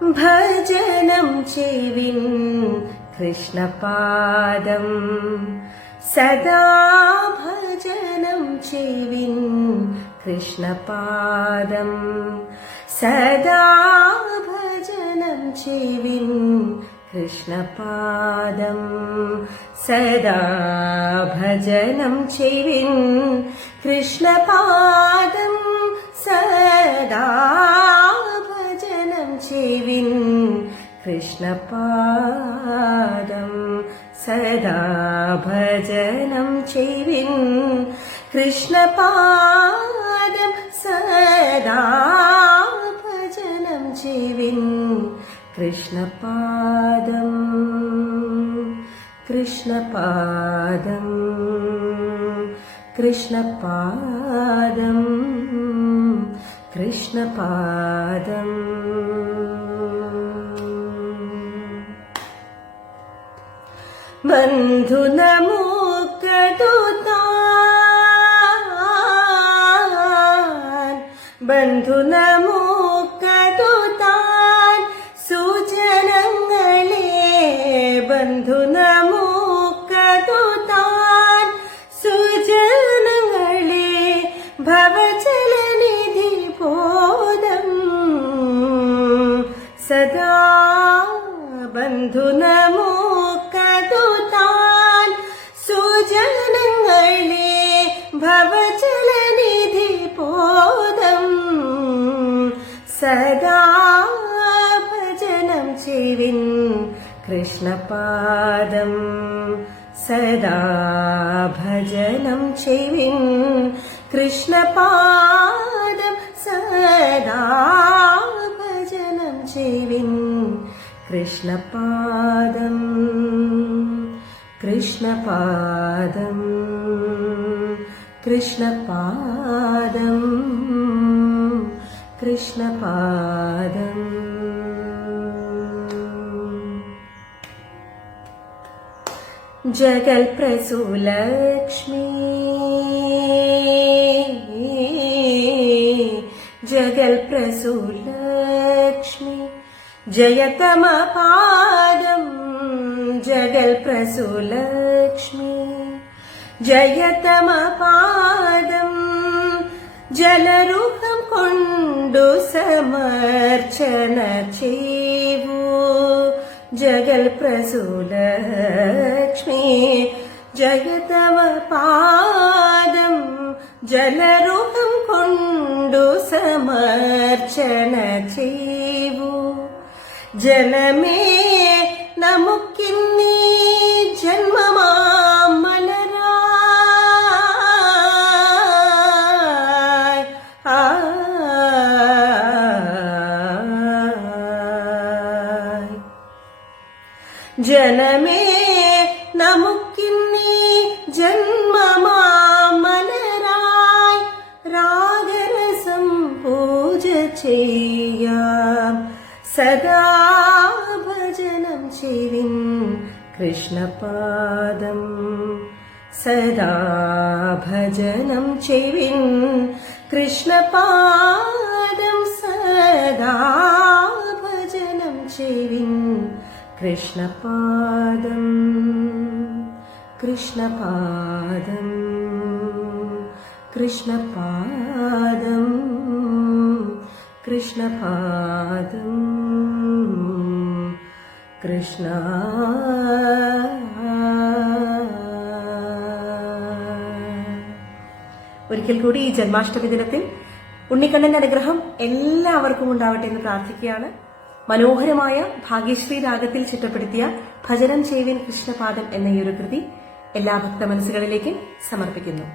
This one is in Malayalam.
ഭജനം ചെയ്വിൻ കൃഷ്ണപാദം സദാ ഭജനം ചെയ്വിൻ കൃഷ്ണപാദം സദാ ഭജനം ചെയ്വിൻ കൃഷ്ണപാദം സദാ ഭജനം ചെയ്വിൻ കൃഷ്ണപാദം സദാ ഭജനം ചെയ്വിൻ കൃഷ്ണപാദം സദാ ഭജനം ചെയ്വിൻ കൃഷ്ണപാദം സദാ ഭജനം ചെയ്വിൻ കൃഷ്ണപാദം കൃഷ്ണപാദം കൃഷ്ണപാദം കൃഷ്ണപാദം ബന്ധു നമുക്കതുതാൻ ബന്ധു നമുക്കതുതാൻ സുജനങ്ങളെ ബന്ധു നമുക്കതുതാൻ സുജനങ്ങളെ ഭവജലനിധി ബോധം സദാ ബന്ധു നമുക്കതുതാൻ സുജനങ്ങളെ ഭവജലനിധി ബോധം സദാ ഭജനം ചെയ്വിൻ കൃഷ്ണപാദം സദാ ഭജനം ചെയ്വിൻ കൃഷ്ണപാദം സദാ ഭജനം ചെയ്വിൻ കൃഷ്ണപാദം കൃഷ്ണപാദം കൃഷ്ണപാദം കൃഷ്ണപാദം ജഗൽപ്രസൂലക്ഷ്മി ജഗൽപ്രസൂലക്ഷ്മി ജയതമപാദം ജഗൽപ്രസൂലക്ഷ്മി ജയതമപാദം ജലരൂപം കൊണ്ടു സമർച്ചന ചെയ്വൂ ജഗൽപ്രസൂലക്ഷ്മി ജയതമപാദം ജലരൂപം കൊണ്ടു സമർച്ചന ചെയ്വൂ ജലമേ നമുക്കിന്നീ ജന്മമാം മലരായി ജലമേ നമുക്കിന്നീ ജന്മമാം മലരായി രാഗരസം പൂജ ചെയ്യാം സദാ ഭജനം ചെയ്വിൻ കൃഷ്ണപാദം സദാ ഭജനം ചെയ്വിൻ കൃഷ്ണപാദം സദാ ഭജനം ചെയ്വിൻ കൃഷ്ണപാദം കൃഷ്ണപാദം കൃഷ്ണപാദം കൃഷ്ണപാദം കൃഷ്ണ ഒരിക്കൽ കൂടി ഈ ജന്മാഷ്ടമി ദിനത്തിൽ ഉണ്ണിക്കണ്ണന്റെ അനുഗ്രഹം എല്ലാവർക്കും ഉണ്ടാവട്ടെ എന്ന് പ്രാർത്ഥിക്കുകയാണ്. മനോഹരമായ ഭാഗ്യശ്രീ രാഗത്തിൽ ചിട്ടപ്പെടുത്തിയ ഭജനം ചെയ്വിൻ കൃഷ്ണപാദം എന്ന ഈ ഒരു കൃതി എല്ലാ ഭക്ത മനസ്സുകളിലേക്കും സമർപ്പിക്കുന്നു.